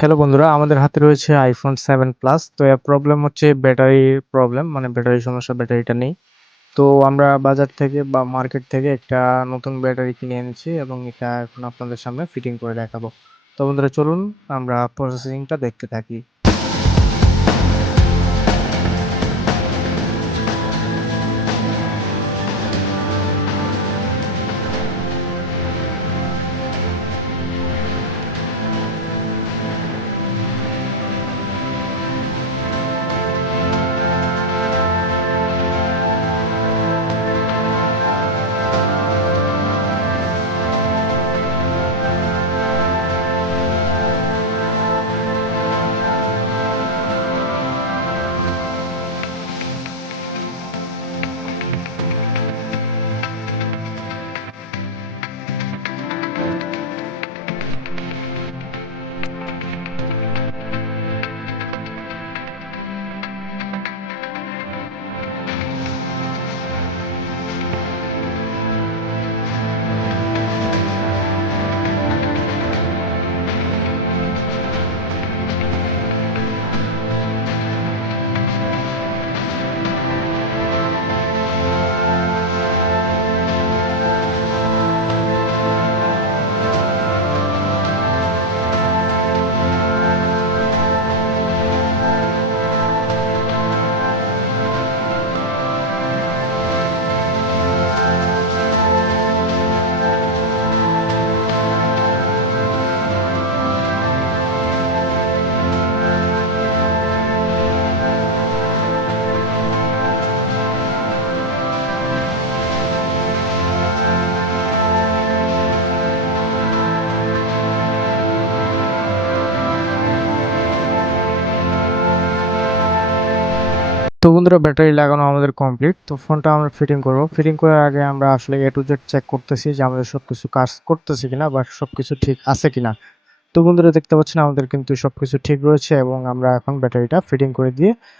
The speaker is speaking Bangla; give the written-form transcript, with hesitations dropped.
হ্যালো বন্ধুরা, আমাদের হাতে রয়েছে iPhone 7 Plus। তো এর প্রবলেম হচ্ছে ব্যাটারির প্রবলেম, মানে ব্যাটারির সমস্যা, ব্যাটারিটা নেই। তো আমরা বাজার থেকে বা মার্কেট থেকে একটা নতুন ব্যাটারি কিনে এনেছি এবং এটা এখন আপনাদের সামনে ফিটিং করে দেখাবো। তো বন্ধুরা চলুন আমরা প্রসেসিংটা দেখতে থাকি। তো বন্ধুরা ব্যাটারি লাগানো আমাদের কমপ্লিট। তো ফোনটা আমরা ফিটিং করব। ফিটিং করার আগে আমরা আসলে A to Z চেক করতেছি যে আমাদের সবকিছু কাজ করতেছে কিনা বা সবকিছু ঠিক আছে কিনা। তো বন্ধুরা দেখতে পাচ্ছেন আমাদের কিন্তু সবকিছু ঠিক রয়েছে এবং আমরা এখন ব্যাটারিটা ফিটিং করে দিয়ে